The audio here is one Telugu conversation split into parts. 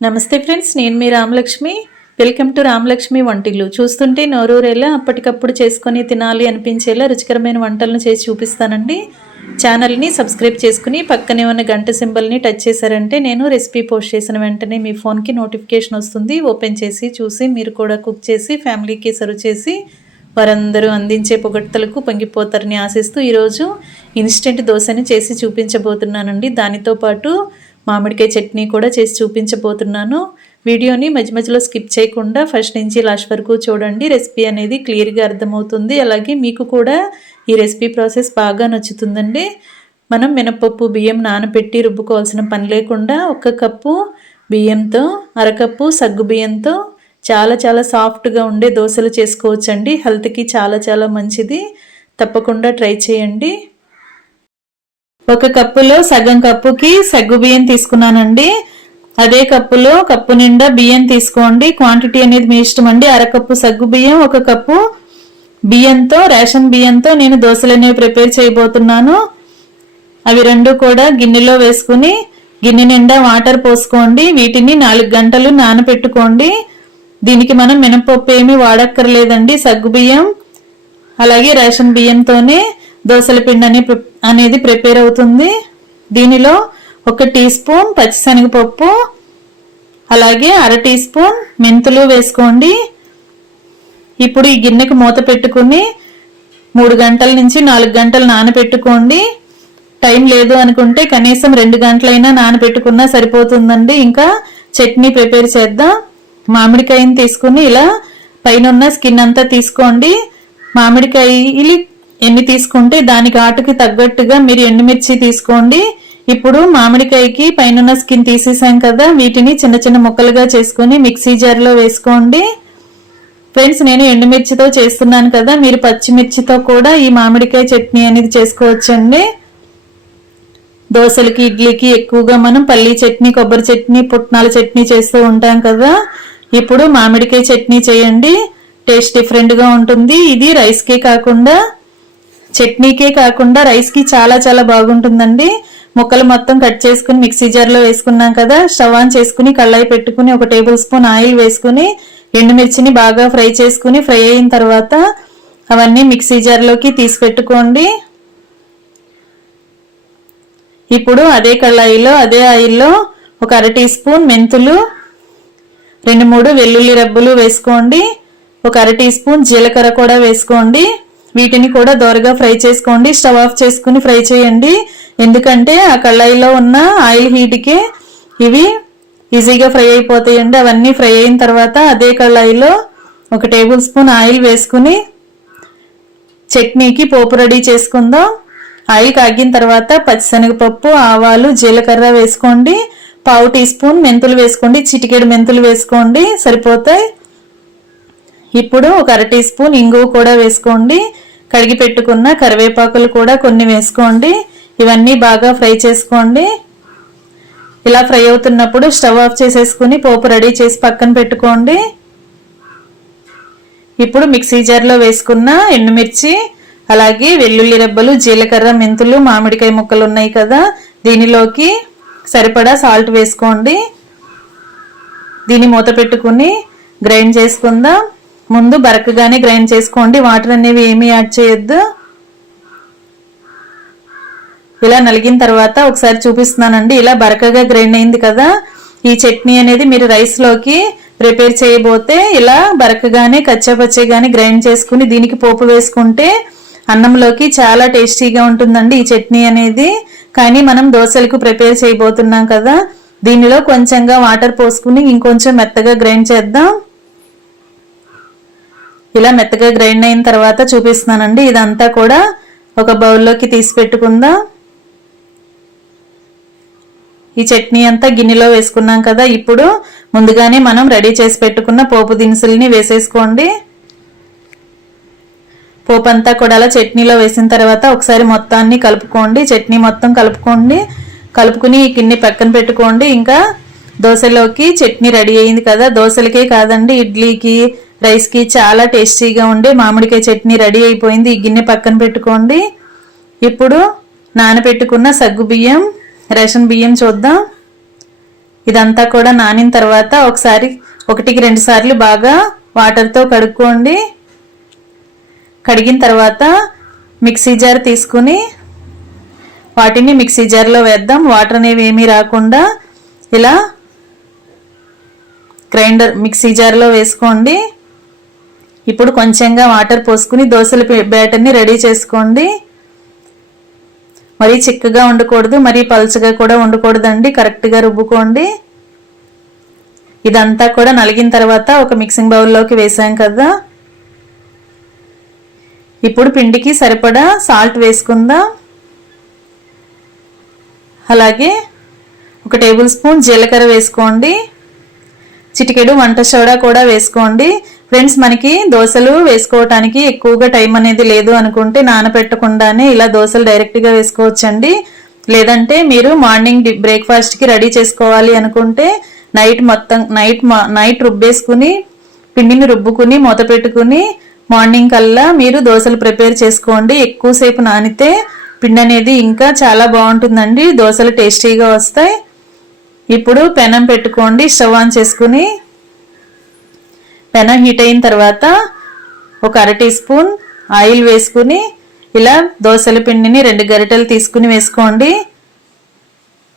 నమస్తే ఫ్రెండ్స్, నేను మీ రామలక్ష్మి. వెల్కమ్ టు రామలక్ష్మి వంటిల్లు. చూస్తుంటే నోరూరేలా అప్పటికప్పుడు చేసుకొని తినాలి అనిపించేలా రుచికరమైన వంటలను చేసి చూపిస్తానండి. ఛానల్ని సబ్స్క్రైబ్ చేసుకుని పక్కనే ఉన్న గంట సింబల్ని టచ్ చేశారంటే నేను రెసిపీ పోస్ట్ చేసిన వెంటనే మీ ఫోన్కి నోటిఫికేషన్ వస్తుంది. ఓపెన్ చేసి చూసి మీరు కూడా కుక్ చేసి ఫ్యామిలీకి సర్వ్ చేసి వారందరూ అందించే పొగడ్తలకు పొంగిపోతారని ఆశిస్తూ ఈరోజు ఇన్స్టెంట్ దోశని చేసి చూపించబోతున్నానండి. దానితో పాటు మామిడికాయ చట్నీ కూడా చేసి చూపించబోతున్నాను. వీడియోని మధ్య మధ్యలో స్కిప్ చేయకుండా ఫస్ట్ నుంచి లాస్ట్ వరకు చూడండి. రెసిపీ అనేది క్లియర్గా అర్థమవుతుంది. అలాగే మీకు కూడా ఈ రెసిపీ ప్రాసెస్ బాగా నచ్చుతుందండి. మనం మినపప్పు బియ్యం నానబెట్టి రుబ్బుకోవాల్సిన పని లేకుండా 1 కప్పు బియ్యంతో అరకప్పు సగ్గు బియ్యంతో చాలా చాలా సాఫ్ట్గా ఉండే దోశలు చేసుకోవచ్చండి. హెల్త్కి చాలా చాలా మంచిది. తప్పకుండా ట్రై చేయండి. 1 కప్పులో సగం కప్పుకి సగ్గు బియ్యం తీసుకున్నానండి. అదే కప్పులో కప్పు నిండా బియ్యం తీసుకోండి. క్వాంటిటీ అనేది మీ ఇష్టం అండి. అరకప్పు సగ్గు బియ్యం 1 కప్పు బియ్యంతో రేషన్ బియ్యంతో నేను దోశలు అనేవి ప్రిపేర్ చేయబోతున్నాను. అవి రెండు కూడా గిన్నెలో వేసుకుని గిన్నె నిండా వాటర్ పోసుకోండి. వీటిని 4 గంటలు నానబెట్టుకోండి. దీనికి మనం మినపప్పు ఏమీ వాడక్కర్లేదండి. సగ్గు బియ్యం అలాగే రేషన్ బియ్యంతోనే దోశల పిండి అనేది ప్రిపేర్ అవుతుంది. దీనిలో 1 టీ స్పూన్ పచ్చిశనగపప్పు అలాగే 1/2 టీ స్పూన్ మెంతులు వేసుకోండి. ఇప్పుడు ఈ గిన్నెకు మూత పెట్టుకుని 3 గంటల నుంచి 4 గంటలు నానబెట్టుకోండి. టైం లేదు అనుకుంటే కనీసం 2 గంటలైనా నానబెట్టుకున్నా సరిపోతుందండి. ఇంకా చట్నీ ప్రిపేర్ చేద్దాం. మామిడికాయని తీసుకుని ఇలా పైన ఉన్న స్కిన్ అంతా తీసుకోండి. మామిడికాయలు ఎన్ని తీసుకుంటే దానికి ఆటుకి తగ్గట్టుగా మీరు ఎండుమిర్చి తీసుకోండి. ఇప్పుడు మామిడికాయకి పైన స్కిన్ తీసేసాం కదా, వీటిని చిన్న చిన్న ముక్కలుగా చేసుకొని మిక్సీ జార్లో వేసుకోండి. ఫ్రెండ్స్, నేను ఎండుమిర్చితో చేస్తున్నాను కదా, మీరు పచ్చిమిర్చితో కూడా ఈ మామిడికాయ చట్నీ అనేది చేసుకోవచ్చండి. దోశలకి ఇడ్లీకి ఎక్కువగా మనం పల్లీ చట్నీ, కొబ్బరి చట్నీ, పుట్నాల చట్నీ చేస్తూ ఉంటాం కదా. ఇప్పుడు మామిడికాయ చట్నీ చేయండి. టేస్ట్ డిఫరెంట్గా ఉంటుంది. ఇది రైస్కే కాకుండా చట్నీకే కాకుండా రైస్కి చాలా చాలా బాగుంటుందండి. ముక్కలు మొత్తం కట్ చేసుకుని మిక్సీ జార్లో వేసుకున్నాం కదా. స్టవ్ ఆన్ చేసుకుని కళాయి పెట్టుకుని 1 టేబుల్ స్పూన్ ఆయిల్ వేసుకుని ఎండుమిర్చిని బాగా ఫ్రై చేసుకుని ఫ్రై అయిన తర్వాత అవన్నీ మిక్సీ జార్లోకి తీసి పెట్టుకోండి. ఇప్పుడు అదే కళాయిలో అదే ఆయిల్లో 1/2 టీ స్పూన్ మెంతులు, 2-3 వెల్లుల్లి రెబ్బలు వేసుకోండి. 1/2 టీ స్పూన్ జీలకర్ర కూడా వేసుకోండి. వీటిని కూడా దోరగా ఫ్రై చేసుకోండి. స్టవ్ ఆఫ్ చేసుకుని ఫ్రై చేయండి. ఎందుకంటే ఆ కళాయిలో ఉన్న ఆయిల్ హీట్కి ఇవి ఈజీగా ఫ్రై అయిపోతాయండి. అవన్నీ ఫ్రై అయిన తర్వాత అదే కళాయిలో 1 టేబుల్ స్పూన్ ఆయిల్ వేసుకుని చట్నీకి పోపు రెడీ చేసుకుందాం. ఆయిల్ కాగిన తర్వాత పచ్చిశనగపప్పు, ఆవాలు, జీలకర్ర వేసుకోండి. 1/2 టీ స్పూన్ మెంతులు వేసుకోండి. చిటికెడు మెంతులు వేసుకోండి, సరిపోతాయి. ఇప్పుడు 1/2 టీ స్పూన్ ఇంగువ కూడా వేసుకోండి. కడిగి పెట్టుకున్న కరివేపాకులు కూడా కొన్ని వేసుకోండి. ఇవన్నీ బాగా ఫ్రై చేసుకోండి. ఇలా ఫ్రై అవుతున్నప్పుడు స్టవ్ ఆఫ్ చేసేసుకుని పోపు రెడీ చేసి పక్కన పెట్టుకోండి. ఇప్పుడు మిక్సీ జార్లో వేసుకున్న ఎండుమిర్చి అలాగే వెల్లుల్లి రెబ్బలు, జీలకర్ర, మెంతులు, మామిడికాయ ముక్కలు ఉన్నాయి కదా, దీనిలోకి సరిపడా సాల్ట్ వేసుకోండి. దీన్ని మూత పెట్టుకుని గ్రైండ్ చేసుకుందాం. ముందు బరకగానే గ్రైండ్ చేసుకోండి. వాటర్ అనేవి ఏమీ యాడ్ చేయొద్దు. ఇలా నలిగిన తర్వాత ఒకసారి చూపిస్తున్నానండి. ఇలా బరకగా గ్రైండ్ అయింది కదా. ఈ చట్నీ అనేది మీరు రైస్లోకి ప్రిపేర్ చేయబోతే ఇలా బరకగానే కచ్చాపచ్చేగానే గ్రైండ్ చేసుకుని దీనికి పోపు వేసుకుంటే అన్నంలోకి చాలా టేస్టీగా ఉంటుందండి ఈ చట్నీ అనేది. కానీ మనం దోశలకు ప్రిపేర్ చేయబోతున్నాం కదా, దీనిలో కొంచెంగా వాటర్ పోసుకుని ఇంకొంచెం మెత్తగా గ్రైండ్ చేద్దాం. ఇలా మెత్తగా గ్రైండ్ అయిన తర్వాత చూపిస్తున్నానండి. ఇదంతా కూడా ఒక బౌల్లోకి తీసి పెట్టుకుందాం. ఈ చట్నీ అంతా గిన్నెలో వేసుకున్నాం కదా. ఇప్పుడు ముందుగానే మనం రెడీ చేసి పెట్టుకున్న పోపు దినుసుల్ని వేసేసుకోండి. పోపు అంతా కూడా అలా చట్నీలో వేసిన తర్వాత ఒకసారి మొత్తాన్ని కలుపుకోండి. చట్నీ మొత్తం కలుపుకుని ఈ గిన్నె పక్కన పెట్టుకోండి. ఇంకా దోశలోకి చట్నీ రెడీ అయింది కదా. దోశలకే కాదండి, ఇడ్లీకి, రైస్కి చాలా టేస్టీగా ఉండే మామిడికాయ చట్నీ రెడీ అయిపోయింది. ఈ గిన్నె పక్కన పెట్టుకోండి. ఇప్పుడు నానబెట్టుకున్న సగ్గు బియ్యం, రేషన్ బియ్యం చూద్దాం. ఇదంతా కూడా నానిన తర్వాత ఒకసారి 1-2 సార్లు బాగా వాటర్తో కడుక్కోండి. కడిగిన తర్వాత మిక్సీ జార్ తీసుకుని వాటిని మిక్సీ జార్లో వేద్దాం. వాటర్ అనేవి ఏమీ రాకుండా ఇలా గ్రైండర్ మిక్సీ జార్లో వేసుకోండి. ఇప్పుడు కొంచెంగా వాటర్ పోసుకుని దోశల బ్యాటర్ని రెడీ చేసుకోండి. మరీ చిక్కగా ఉండకూడదు, మరీ పలుచగా కూడా ఉండకూడదండి. కరెక్ట్గా రుబ్బుకోండి. ఇదంతా కూడా నలిగిన తర్వాత ఒక మిక్సింగ్ బౌల్లోకి వేసాం కదా. ఇప్పుడు పిండికి సరిపడా సాల్ట్ వేసుకుందాం. అలాగే 1 టేబుల్ స్పూన్ జీలకర్ర వేసుకోండి. చిటికెడు వంట సోడా కూడా వేసుకోండి. ఫ్రెండ్స్, మనకి దోశలు వేసుకోవటానికి ఎక్కువగా టైం అనేది లేదు అనుకుంటే నానబెట్టకుండానే ఇలా దోశలు డైరెక్ట్గా వేసుకోవచ్చండి. లేదంటే మీరు మార్నింగ్ బ్రేక్ఫాస్ట్కి రెడీ చేసుకోవాలి అనుకుంటే నైట్ రుబ్బేసుకుని పిండిని రుబ్బుకుని మూత పెట్టుకుని మార్నింగ్ కల్లా మీరు దోశలు ప్రిపేర్ చేసుకోండి. ఎక్కువసేపు నానితే పిండి అనేది ఇంకా చాలా బాగుంటుందండి. దోశలు టేస్టీగా వస్తాయి. ఇప్పుడు పెనం పెట్టుకోండి. స్టవ్ ఆన్ చేసుకుని పెనం హీట్ అయిన తర్వాత ఒక 1/2 టీ స్పూన్ ఆయిల్ వేసుకుని ఇలా దోశల పిండిని 2 గరిటెలు తీసుకుని వేసుకోండి.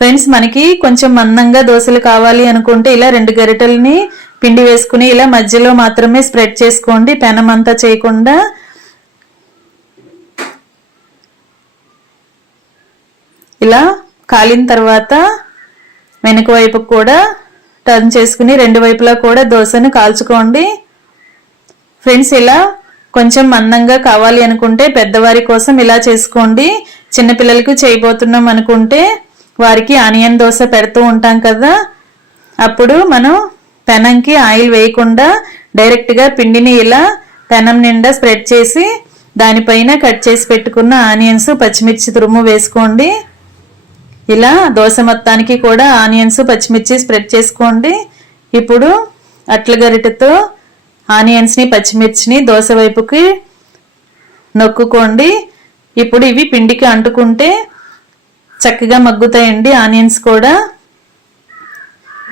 ఫ్రెండ్స్, మనకి కొంచెం మందంగా దోశలు కావాలి అనుకుంటే ఇలా 2 గరిటెలని పిండి వేసుకుని ఇలా మధ్యలో మాత్రమే స్ప్రెడ్ చేసుకోండి, పెనం అంతా చేయకుండా. ఇలా కాలిన తర్వాత వెనుక వైపు కూడా టర్న్ చేసుకుని 2 వైపులా కూడా దోశను కాల్చుకోండి. ఫ్రెండ్స్, ఇలా కొంచెం మందంగా కావాలి అనుకుంటే పెద్దవారి కోసం ఇలా చేసుకోండి. చిన్నపిల్లలకు చేయబోతున్నాం అనుకుంటే వారికి ఆనియన్ దోశ పెడుతూ ఉంటాం కదా, అప్పుడు మనం పెనంకి ఆయిల్ వేయకుండా డైరెక్ట్గా పిండిని ఇలా పెనం నిండా స్ప్రెడ్ చేసి దానిపైన కట్ చేసి పెట్టుకున్న ఆనియన్స్, పచ్చిమిర్చి తురుము వేసుకోండి. ఇలా దోశ మొత్తానికి కూడా ఆనియన్స్, పచ్చిమిర్చి స్ప్రెడ్ చేసుకోండి. ఇప్పుడు అట్ల గరిటెతో ఆనియన్స్ని, పచ్చిమిర్చిని దోశ వైపుకి నొక్కుకోండి. ఇప్పుడు ఇవి పిండికి అంటుకుంటే చక్కగా మగ్గుతాయండి ఆనియన్స్ కూడా.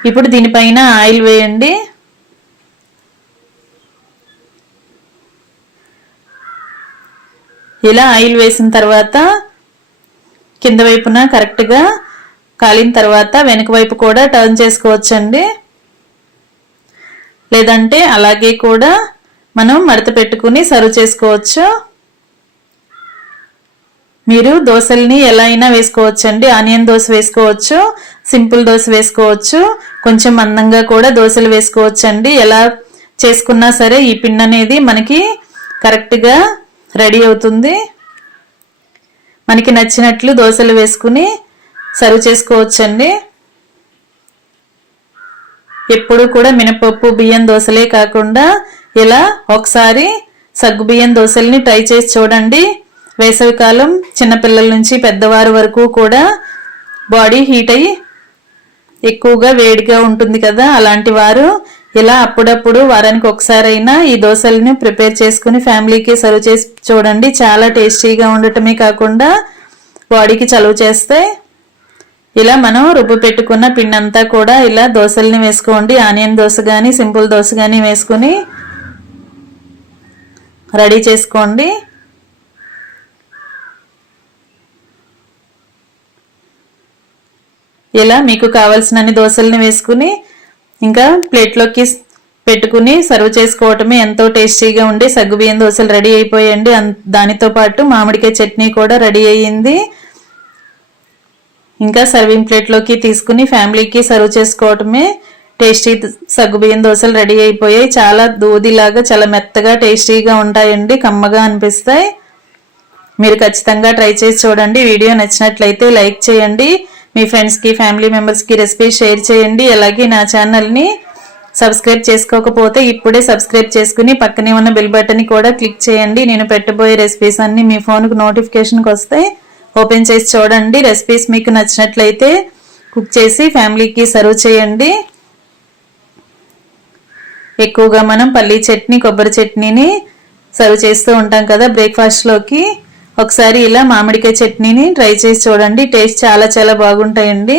ఇప్పుడు దీనిపైన ఆయిల్ వేయండి. ఇలా ఆయిల్ వేసిన తర్వాత కింద వైపున కరెక్ట్గా కాలిన తర్వాత వెనుక వైపు కూడా టర్న్ చేసుకోవచ్చండి. లేదంటే అలాగే కూడా మనం మడత పెట్టుకుని సర్వ్ చేసుకోవచ్చు. మీరు దోశల్ని ఎలా అయినా వేసుకోవచ్చండి. ఆనియన్ దోశ వేసుకోవచ్చు, సింపుల్ దోశ వేసుకోవచ్చు, కొంచెం మందంగా కూడా దోశలు వేసుకోవచ్చండి. ఎలా చేసుకున్నా సరే ఈ పిండి అనేది మనకి కరెక్ట్గా రెడీ అవుతుంది. మనకి నచ్చినట్లు దోశలు వేసుకుని సర్వ్ చేసుకోవచ్చండి. ఎప్పుడు కూడా మినపప్పు బియ్యం దోశలే కాకుండా ఇలా ఒకసారి సగ్గుబియ్యం దోశల్ని ట్రై చేసి చూడండి. వేసవికాలం చిన్నపిల్లల నుంచి పెద్దవారి వరకు కూడా బాడీ హీట్ అయ్యి ఎక్కువగా వేడిగా ఉంటుంది కదా, అలాంటి వారు ఇలా అప్పుడప్పుడు వారానికి ఒకసారైనా ఈ దోశల్ని ప్రిపేర్ చేసుకుని ఫ్యామిలీకి సర్వ్ చేసి చూడండి. చాలా టేస్టీగా ఉండటమే కాకుండా బాడీకి చలువ చేస్తాయి. ఇలా మనం రుబ్బు పెట్టుకున్న పిండి అంతా కూడా ఇలా దోశల్ని వేసుకోండి. ఆనియన్ దోశ కానీ సింపుల్ దోశ కానీ వేసుకుని రెడీ చేసుకోండి. ఇలా మీకు కావాల్సినన్ని దోశల్ని వేసుకుని ఇంకా ప్లేట్లోకి పెట్టుకుని సర్వ్ చేసుకోవటమే ఎంతో టేస్టీగా ఉండి సగ్గుబియ్యం దోశలు రెడీ అయిపోయాయండి. దానితో పాటు మామిడికాయ చట్నీ కూడా రెడీ అయ్యింది. ఇంకా సర్వింగ్ ప్లేట్లోకి తీసుకుని ఫ్యామిలీకి సర్వ్ చేసుకోవటమే. టేస్టీ సగ్గుబియ్యం దోశలు రెడీ అయిపోయాయి. చాలా దూదిలాగా చాలా మెత్తగా టేస్టీగా ఉంటాయండి, కమ్మగా అనిపిస్తాయి. మీరు ఖచ్చితంగా ట్రై చేసి చూడండి. వీడియో నచ్చినట్లయితే లైక్ చేయండి. మీ ఫ్రెండ్స్కి, ఫ్యామిలీ మెంబర్స్కి రెసిపీ షేర్ చేయండి. అలాగే నా ఛానల్ని సబ్స్క్రైబ్ చేసుకోకపోతే ఇప్పుడే సబ్స్క్రైబ్ చేసుకుని పక్కనే ఉన్న బెల్ బటన్ని కూడా క్లిక్ చేయండి. నేను పెట్టబోయే రెసిపీస్ అన్ని మీ ఫోన్కు నోటిఫికేషన్కి వస్తాయి. ఓపెన్ చేసి చూడండి. రెసిపీస్ మీకు నచ్చినట్లయితే కుక్ చేసి ఫ్యామిలీకి సర్వ్ చేయండి. ఎక్కువగా మనం పల్లీ చట్నీ, కొబ్బరి చట్నీని సర్వ్ చేస్తూ ఉంటాం కదా బ్రేక్ఫాస్ట్లోకి. ఒకసారి ఇలా మామిడికాయ చట్నీని ట్రై చేసి చూడండి. టేస్ట్ చాలా చాలా బాగుంటాయండి.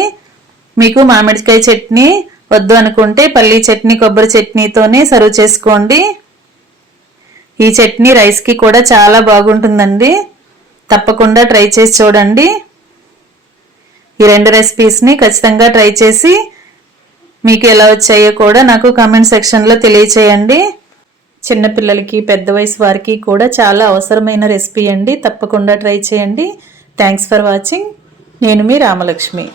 మీకు మామిడికాయ చట్నీ వద్దు అనుకుంటే పల్లీ చట్నీ, కొబ్బరి చట్నీతోనే సర్వ్ చేసుకోండి. ఈ చట్నీ రైస్కి కూడా చాలా బాగుంటుందండి. తప్పకుండా ట్రై చేసి చూడండి. ఈ 2 రెసిపీస్ని ఖచ్చితంగా ట్రై చేసి మీకు ఎలా వచ్చాయో కూడా నాకు కామెంట్ సెక్షన్లో తెలియచేయండి. చిన్నపిల్లలకి, పెద్ద వయసు వారికి కూడా చాలా అవసరమైన రెసిపీ అండి. తప్పకుండా ట్రై చేయండి. Thanks for watching. నేను మీ రామలక్ష్మి.